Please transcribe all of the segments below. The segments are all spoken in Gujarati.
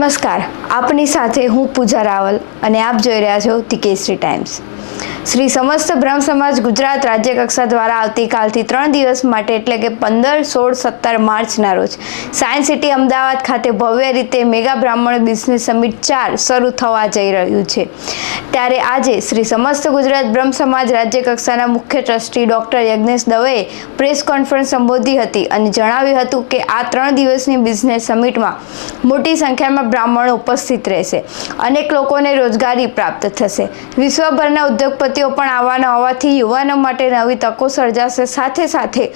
નમસ્કાર. આપની સાથે હું પૂજા રાવલ અને આપ જોઈ રહ્યા છો ધી કેસરી ટાઈમ્સ. શ્રી સમસ્ત બ્રહ્મ સમાજ ગુજરાત રાજ્ય કક્ષા દ્વારા આવતીકાલથી ત્રણ દિવસ માટે એટલે કે પંદર, સોળ, સત્તર માર્ચના રોજ સાયન્સ સિટી અમદાવાદ ખાતે ભવ્ય રીતે મેગા બ્રાહ્મણ બિઝનેસ સમિટ ચાર શરૂ થવા જઈ રહ્યું છે. ત્યારે આજે શ્રી સમસ્ત ગુજરાત બ્રહ્મ સમાજ રાજ્ય કક્ષાના મુખ્ય ટ્રસ્ટી ડૉક્ટર યજ્ઞેશ દવેએ પ્રેસ કોન્ફરન્સ સંબોધી હતી અને જણાવ્યું હતું કે આ ત્રણ દિવસની બિઝનેસ સમિટમાં મોટી સંખ્યામાં બ્રાહ્મણો ઉપસ્થિત રહેશે. અનેક લોકોને રોજગારી પ્રાપ્ત થશે. વિશ્વભરના ઉદ્યોગપતિઓ પણ આવવાના હોવાથી યુવાનો માટે નવી તકો સર્જાશે. સાથે સાથે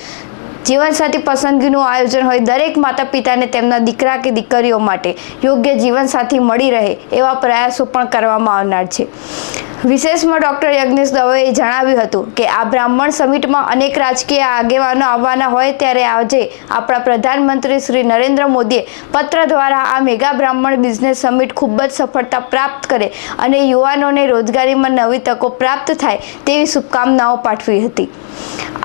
જીવનસાથી પસંદગીનું આયોજન હોય દરેક માતા પિતાને તેમના દીકરા કે દીકરીઓ માટે યોગ્ય જીવનસાથી મળી રહે એવા પ્રયાસો પણ કરવામાં આવનાર છે. વિશેષમાં ડૉક્ટર યજ્ઞેશ દવેએ જણાવ્યું હતું કે આ બ્રાહ્મણ સમિટમાં અનેક રાજકીય આગેવાનો આવવાના હોય ત્યારે આજે આપણા પ્રધાનમંત્રી શ્રી નરેન્દ્ર મોદીએ પત્ર દ્વારા આ મેગા બ્રાહ્મણ બિઝનેસ સમિટ ખૂબ જ સફળતા પ્રાપ્ત કરે અને યુવાનોને રોજગારીમાં નવી તકો પ્રાપ્ત થાય તેવી શુભકામનાઓ પાઠવી હતી.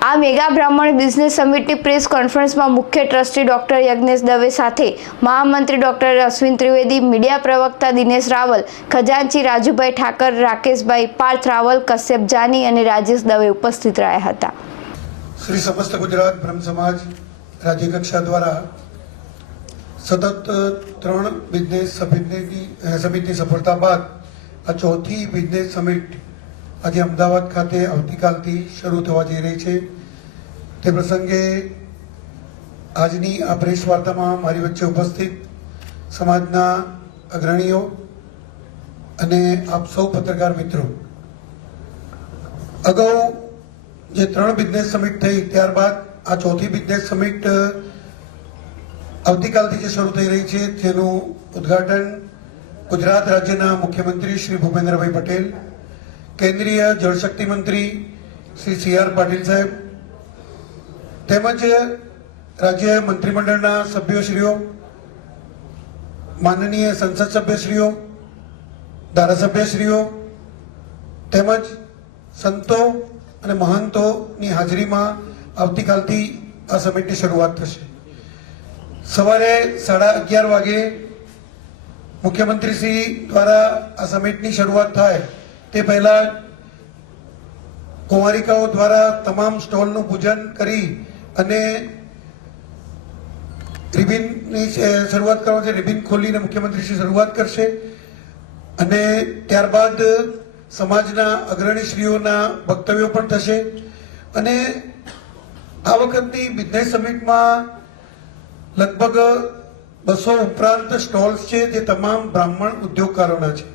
આ મેગા બ્રાહ્મણ બિઝનેસ સમિટની પ્રેસ કોન્ફરન્સમાં મુખ્ય ટ્રસ્ટી ડોક્ટર યજ્ઞેશ દવે સાથે મહામંત્રી ડોક્ટર અશ્વિન ત્રિવેદી, મીડિયા પ્રવક્તા દિનેશ રાવલ, ખજાનચી રાજુભાઈ ઠાકર રાકેશભાઈ પાર્થ રાવલ કશ્યપ જાની અને રાજેશ દવે ઉપસ્થિત રહ્યા હતા. શ્રી સમસ્ત ગુજરાત બ્રહ્મ સમાજ રાજ્ય કક્ષા દ્વારા સતત ત્રણ બિઝનેસ સમિટની સમિટની સફળતા બાદ આ ચોથી બિઝનેસ સમિટ આજે અમદાવાદ ખાતે આવતીકાલથી શરૂ થવા જઈ રહી છે. તે પ્રસંગે આજની આ પ્રેસ વાર્તામાં મારી વચ્ચે ઉપસ્થિત સમાજના અગ્રણીઓ અને આપ સૌ પત્રકાર મિત્રો, અગાઉ જે ત્રણ બિઝનેસ સમિટ થઈ, ત્યારબાદ આ ચોથી બિઝનેસ સમિટ આવતીકાલથી જે શરૂ થઈ રહી છે તેનું ઉદ્ઘાટન ગુજરાત રાજ્યના મુખ્યમંત્રી શ્રી ભૂપેન્દ્રભાઈ પટેલ, કેન્દ્રીય જળશક્તિ મંત્રી શ્રી સી આર પાટીલ સાહેબ, તેમજ રાજ્ય મંત્રીમંડળના સભ્યશ્રીઓ, માનનીય સંસદ સભ્યશ્રીઓ ધારાસભ્યશ્રીઓ, તેમજ સંતો અને મહંતોની હાજરીમાં આવતીકાલથી આ સમિટની શરૂઆત થશે. સવારે સાડા અગિયાર વાગે મુખ્યમંત્રીશ્રી દ્વારા આ સમિટની શરૂઆત થાય તે પહેલા કુંવારિકાઓ દ્વારા તમામ સ્ટોલનું પૂજન કરી અને રિબિનની શરૂઆત કરવા છે રિબિન ખોલીને મુખ્યમંત્રીશ્રી શરૂઆત કરશે. અને ત્યારબાદ સમાજના અગ્રણીશ્રીઓના વક્તવ્યો પણ થશે. અને આ વખતની બિઝનેસ સમિટમાં લગભગ બસો ઉપરાંત સ્ટોલ્સ છે જે તમામ બ્રાહ્મણ ઉદ્યોગકારોના છે.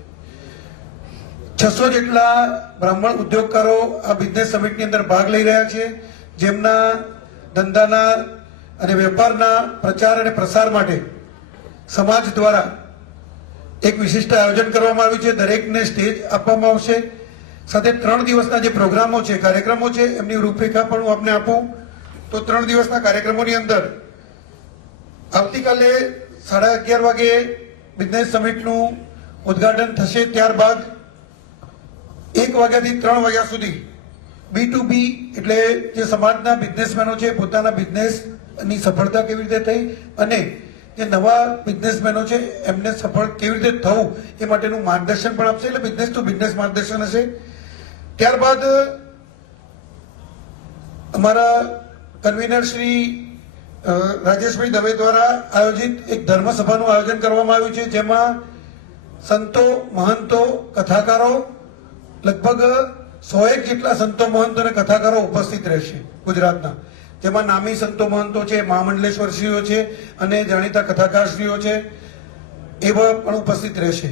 છસો જેટલા બ્રાહ્મણ ઉદ્યોગકારો આ બિઝનેસ સમિટની અંદર ભાગ લઈ રહ્યા છે. જેમના ધંધાના અને વેપારના પ્રચાર અને પ્રસાર માટે સમાજ દ્વારા એક વિશિષ્ટ આયોજન કરવામાં આવ્યું છે, દરેકને સ્ટેજ આપવામાં આવશે. સાથે ત્રણ દિવસના જે પ્રોગ્રામો છે, કાર્યક્રમો છે, એમની રૂપરેખા પણ હું આપને આપું. તો ત્રણ દિવસના કાર્યક્રમોની અંદર આવતીકાલે સાડા અગિયાર વાગે બિઝનેસ સમિટનું ઉદ્ઘાટન થશે. ત્યારબાદ એક વાગ્યાથી ત્રણ વાગ્યા સુધી બી ટુ બી એટલે જે સમાજના બિઝનેસમેનો છે, પોતાના બિઝનેસની સફળતા કેવી રીતે થઈ અને જે નવા બિઝનેસમેનો છે, એમને સફળ કેવી રીતે થવું એ માટેનું માર્ગદર્શન પણ આપશે, એટલે બિઝનેસ ટુ બિઝનેસ માર્ગદર્શન હશે. ત્યારબાદ, અમારા કન્વીનર શ્રી રાજેશભાઈ દવે દ્વારા આયોજિત એક ધર્મસભાનું આયોજન કરવામાં આવ્યું છે, જેમાં સંતો, મહંતો, કથાકારો, લગભગ સોએક જેટલા સંતો, મહંતો અને કથાકારો ઉપસ્થિત રહેશે ગુજરાતના. જેમાં નામી સંતો મહંતો છે મહામંડલેશ્વરશ્રીઓ છે અને જાણીતા કથાકારશ્રીઓ છે, એવા પણ ઉપસ્થિત રહેશે.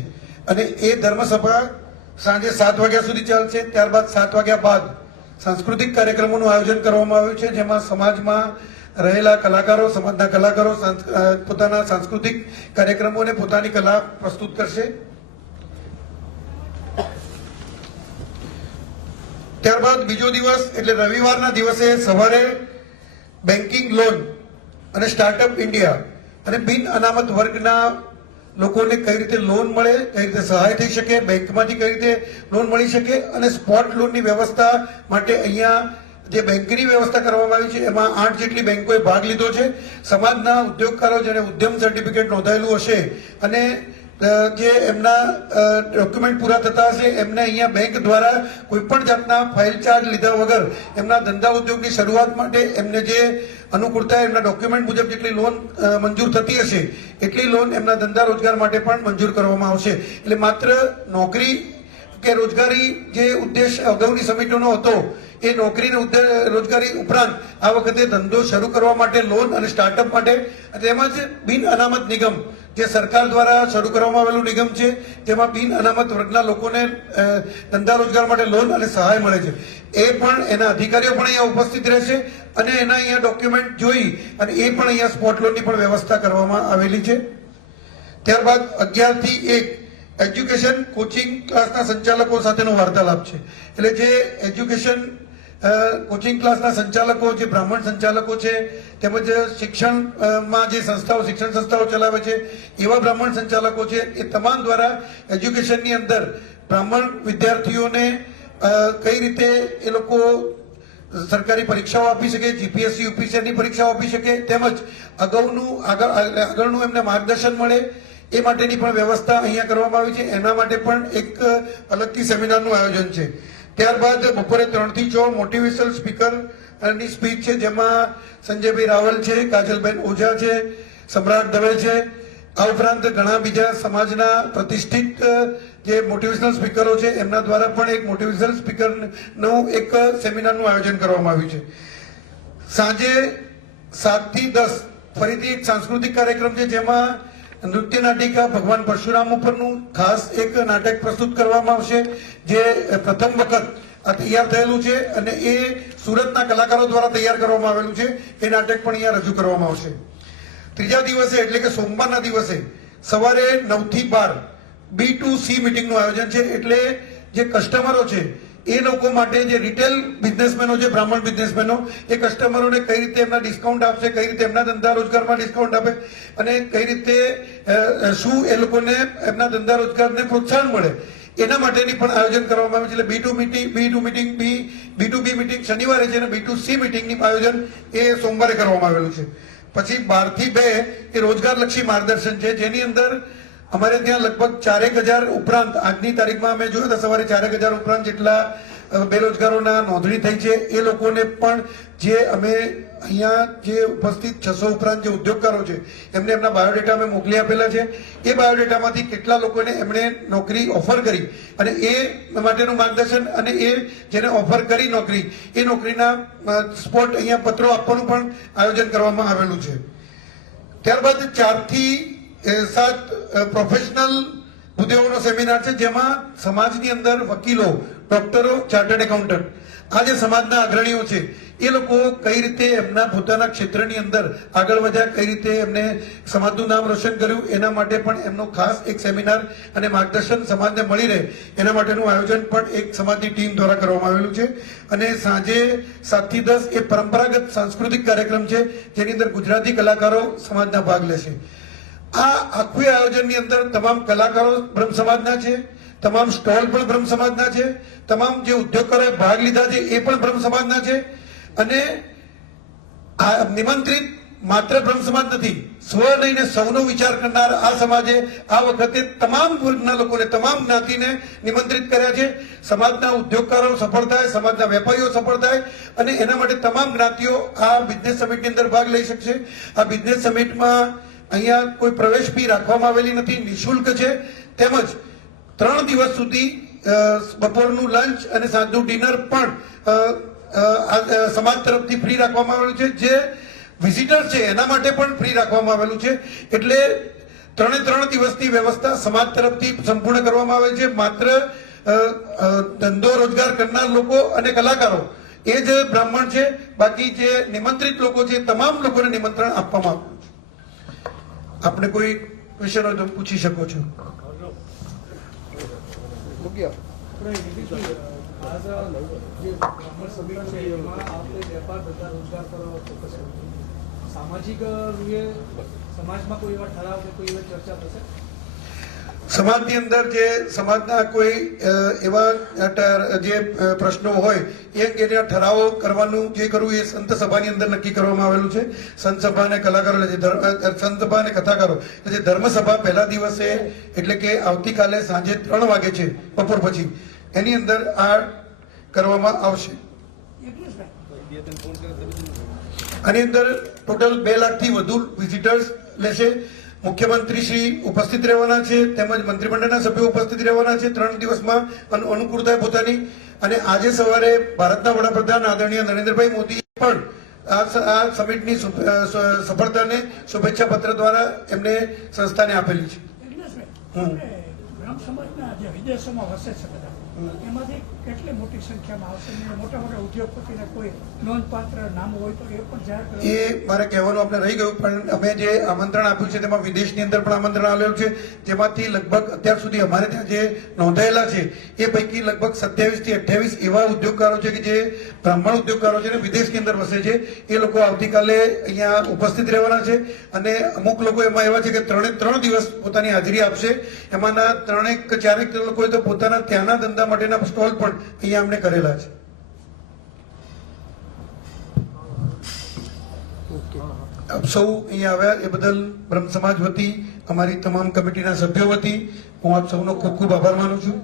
અને એ ધર્મસભા સાંજે સાત વાગ્યા સુધી ચાલશે, ત્યારબાદ સાત વાગ્યા બાદ સાંસ્કૃતિક કાર્યક્રમોનું આયોજન કરવામાં આવ્યું છે, જેમાં સમાજમાં રહેલા કલાકારો, સમાજના કલાકારો પોતાના સાંસ્કૃતિક કાર્યક્રમોને પોતાની કલા પ્રસ્તુત કરશે. ત્યારબાદ બીજો દિવસ, એટલે રવિવારના દિવસે સવારે બેન્કિંગ લોન અને સ્ટાર્ટઅપ ઇન્ડિયા અને બિન અનામત વર્ગના લોકોને કઈ રીતે લોન મળે, કઈ રીતે સહાય થઈ શકે, બેંકમાંથી કઈ રીતે લોન મળી શકે અને સ્પોટ લોનની વ્યવસ્થા માટે અહીંયા જે બેંકની વ્યવસ્થા કરવામાં આવી છે, એમાં આઠ જેટલી બેંકોએ ભાગ લીધો છે. સમાજના ઉદ્યોગકારો જેને ઉદ્યમ સર્ટિફિકેટ નોંધાયેલું હશે અને જે એમના ડોક્યુમેન્ટ પૂરા થતા હશે, એમને અહીંયા બેંક દ્વારા કોઈ પણ જાતના ફાઇલ ચાર્જ લીધા વગર એમના ધંધા ઉદ્યોગની શરૂઆત માટે એમને જે અનુકૂળતા એમના ડોક્યુમેન્ટ મુજબ જેટલી લોન મંજૂર થતી હશે, એટલી લોન એમના ધંધા રોજગાર માટે પણ મંજૂર કરવામાં આવશે. એટલે માત્ર નોકરી કે રોજગારી જે ઉદ્દેશ અગાઉની સમિતિનો હતો, એ નોકરીને રોજગારી ઉપરાંત આ વખતે ધંધો શરૂ કરવા માટે લોન અને સ્ટાર્ટઅપ માટે, તેમજ બિન અનામત નિગમ જે સરકાર દ્વારા શરૂ કરવામાં આવેલું નિગમ છે, તેમાં બિન અનામત વર્ગના લોકોને ધંધા રોજગાર માટે લોન અને સહાય મળે છે. એ પણ એના અધિકારીઓ પણ અહીંયા ઉપસ્થિત રહેશે અને એના અહીંયા ડોક્યુમેન્ટ જોઈ અને એ પણ અહીંયા સ્પોટ લોનની પણ વ્યવસ્થા કરવામાં આવેલી છે. ત્યારબાદ અગિયારથી એક એજ્યુકેશન કોચિંગ ક્લાસના સંચાલકો સાથેનો વાર્તાલાપ છે. એટલે જે એજ્યુકેશન કોચિંગ ક્લાસના સંચાલકો જે બ્રાહ્મણ સંચાલકો છે, તેમજ શિક્ષણમાં જે સંસ્થાઓ, શિક્ષણ સંસ્થાઓ ચલાવે છે, એવા બ્રાહ્મણ સંચાલકો છે, એ તમામ દ્વારા એજ્યુકેશનની અંદર બ્રાહ્મણ વિદ્યાર્થીઓને કઈ રીતે એ લોકો સરકારી પરીક્ષાઓ આપી શકે જીપીએસસી યુપીએસસીની પરીક્ષાઓ આપી શકે, તેમજ અગાઉનું, આગળ, આગળનું એમને માર્ગદર્શન મળે, એ માટેની પણ વ્યવસ્થા અહીંયા કરવામાં આવી છે. એના માટે પણ એક અલગથી સેમિનારનું આયોજન છે. ત્યારબાદ બપોરે ત્રણથી છ મોટિવેશનલ સ્પીકરની સ્પીચ છે, જેમાં સંજયભાઈ રાવલ છે, કાજલબેન ઓઝા છે, સમ્રાટ દવે છે. આ ઉપરાંત ઘણા બીજા સમાજના પ્રતિષ્ઠિત જે મોટિવેશનલ સ્પીકરો છે, એમના દ્વારા પણ એક મોટિવેશનલ સ્પીકરનું એક સેમિનારનું આયોજન કરવામાં આવ્યું છે. સાંજે સાતથી દસ ફરીથી એક સાંસ્કૃતિક કાર્યક્રમ છે, જેમાં નૃત્ય નાટિકા ભગવાન પરશુરામ ઉપરનું ખાસ એક નાટક પ્રસ્તુત કરવામાં આવશે, જે પ્રથમ વખત આ તૈયાર થયેલું છે અને એ સુરતના કલાકારો દ્વારા તૈયાર કરવામાં આવેલું છે. એ નાટક પણ અહીંયા રજૂ કરવામાં આવશે. ત્રીજા દિવસે, એટલે કે સોમવારના દિવસે, સવારે નવથી બાર બી ટુ સી મિટિંગનું આયોજન છે. એટલે જે કસ્ટમરો છે એ લોકો માટે જે રિટેલ બિઝનેસમેનો છે બ્રાહ્મણ બિઝનેસમેનો એ કસ્ટમરોને કઈ રીતે એમના ડિસ્કાઉન્ટ આપશે, કઈ રીતે એમના ધંધા રોજગારમાં ડિસ્કાઉન્ટ આપે અને કઈ રીતે શું એ લોકોને એમના ધંધા રોજગારને પ્રોત્સાહન મળે, એના માટેની પણ આયોજન કરવામાં આવ્યું છે. એટલે B two meeting B two meeting B B two B meeting શનિવારે છે અને બી ટુ સી મિટિંગની આયોજન એ સોમવારે કરવામાં આવેલું છે. પછી બારથી બે એ રોજગારલક્ષી માર્ગદર્શન છે, જેની અંદર અમારે ત્યાં લગભગ ચારેક હજાર ઉપરાંત, આજની તારીખમાં અમે જોયું તો સવારે ચારેક હજાર ઉપરાંત જેટલા બેરોજગારોના નોંધણી થઈ છે. એ લોકોને પણ જે અમે અહીંયા જે ઉપસ્થિત છસો ઉપરાંત જે ઉદ્યોગકારો છે, એમને એમના બાયોડેટા અમે મોકલી આપેલા છે. એ બાયોડેટામાંથી કેટલા લોકોને એમણે નોકરી ઓફર કરી અને એ માટેનું માર્ગદર્શન અને એ જેને ઓફર કરી નોકરી, એ નોકરીના સ્પોટ અહીંયા પત્રો આપવાનું પણ આયોજન કરવામાં આવેલું છે. ત્યારબાદ ચારથી સાત પ્રોફેશનલ ઉદ્યોગોનો સેમિનાર છે, જેમાં સમાજની અંદર વકીલો ડોક્ટરો ચાર્ટર્ડ એકાઉન્ટન્ટ આ જે સમાજના અગ્રણીઓ છે, એ લોકો કઈ રીતે એમના પોતાના ક્ષેત્રની અંદર આગળ વધ્યા, કઈ રીતે એમને સમાજનું નામ રોશન કર્યું, એના માટે પણ એમનો ખાસ એક સેમિનાર અને માર્ગદર્શન સમાજને મળી રહે. એના માટેનું આયોજન પણ એક સમાજની ટીમ દ્વારા કરવામાં આવેલું છે. અને સાંજે સાતથી દસ એ પરંપરાગત સાંસ્કૃતિક કાર્યક્રમ છે, જેની અંદર ગુજરાતી કલાકારો સમાજના ભાગ લેશે. આ આખું આયોજનની અંદર તમામ કલાકારો બ્રહ્મ સમાજના છે, તમામ સ્ટોલ પણ બ્રહ્મ સમાજના છે, તમામ જે ઉદ્યોગકારોએ ભાગ લીધા છે એ પણ બ્રહ્મ સમાજના છે. અને આ નિમંત્રિત માત્ર બ્રહ્મ સમાજ નથી, સ્વ લઈને સૌનો વિચાર કરનાર આ સમાજે આ વખતે તમામ વર્ગના લોકોને, તમામ જ્ઞાતિને નિમંત્રિત કર્યા છે. સમાજના ઉદ્યોગકારો સફળ થાય, સમાજના વેપારીઓ સફળ થાય અને એના માટે તમામ જ્ઞાતિઓ આ બિઝનેસ સમિટની અંદર ભાગ લઈ શકશે. આ બિઝનેસ સમિટમાં અહીંયા કોઈ પ્રવેશ ફી રાખવામાં આવેલી નથી, નિઃશુલ્ક છે. તેમજ ત્રણ દિવસ સુધી બપોરનું લંચ અને સાંજનું ડિનર પણ સમાજ તરફથી ફ્રી રાખવામાં આવેલું છે. જે વિઝિટર છે, એના માટે પણ ફ્રી રાખવામાં આવેલું છે. એટલે ત્રણે ત્રણ દિવસની વ્યવસ્થા સમાજ તરફથી સંપૂર્ણ કરવામાં આવે છે. માત્ર ધંધો રોજગાર કરનાર લોકો અને કલાકારો, એ જ બ્રાહ્મણ છે. બાકી જે નિમંત્રિત લોકો છે, તમામ લોકોને નિમંત્રણ આપવામાં આવ્યું આપણે કોઈ ક્વેશ્ચન હોય તો પૂછી શકો છો. સામાજિક રૂએ સમાજમાં કોઈ એવા ઠરાવ કે કોઈ એવા ચર્ચા થશે? સમાજની અંદર જે સમાજના કોઈ એવા જે પ્રશ્નો હોય, એ અંગેના ઠરાવો કરવાનું જે કરવું એ સંત સભાની અંદર નક્કી કરવામાં આવેલું છે. સંત સભા અને કલાકારો જે સંત સભા અને કથાકારો જે ધર્મસભા પહેલા દિવસે, એટલે કે આવતીકાલે સાંજે ત્રણ વાગે છે, બપોર પછી, એની અંદર આ કરવામાં આવશે. આની અંદર ટોટલ બે લાખથી વધુ વિઝિટર્સ લેશે. મુખ્યમંત્રી શ્રી ઉપસ્થિત રહેવાના છે તેમજ મંત્રીમંડળના સભ્યો ઉપસ્થિત રહેવાના છે. ત્રણ દિવસમાં અનુ- અનુકૂળતા પોતાની અને આજે સવારે ભારતના વડાપ્રધાન આદરણીય નરેન્દ્રભાઈ મોદીએ પણ આ આ સમિટની સફળતાને શુભેચ્છા પત્ર દ્વારા એમને સંસ્થાને આપેલી છે. બ્રહ્મ સમાજના જે વિદેશોમાં વસે છે બધા એમાંથી કેટલી મોટી સંખ્યામાં આવશે? મોટા મોટા ઉદ્યોગપતિના કોઈ નોંધપાત્ર નામ હોય તો એ પણ જાહેર એ મારે કહેવાનું આપણે રહી ગયું પણ અમે જે આમંત્રણ આપ્યું છે તેમાં વિદેશની અંદર પણ આમંત્રણ આવેલું છે. જેમાંથી લગભગ અત્યાર સુધી અમારે ત્યાં જે નોંધાયેલા છે એ પૈકી લગભગ સત્યાવીસથી અઠ્યાવીસ એવા ઉદ્યોગકારો છે કે જે બ્રાહ્મણ ઉદ્યોગકારો છે ને વિદેશની અંદર વસે છે. એ લોકો આવતીકાલે અહીંયા ઉપસ્થિત રહેવાના છે. અને અમુક લોકો એમાં એવા છે કે ત્રણે ત્રણ દિવસ પોતાની હાજરી આપશે. એમાંના ત્રણેક ચારેક લોકોએ તો પોતાના ત્યાંના ધંધા માટેના સ્ટોલ પણ અહીંયા અમને કરેલા છે. સૌ અહીંયા આવ્યા, એ બદલ બ્રહ્મ સમાજ વતી, અમારી તમામ કમિટીના સભ્યો વતી, હું આપ સૌનો ખૂબ ખૂબ આભાર માનું છું.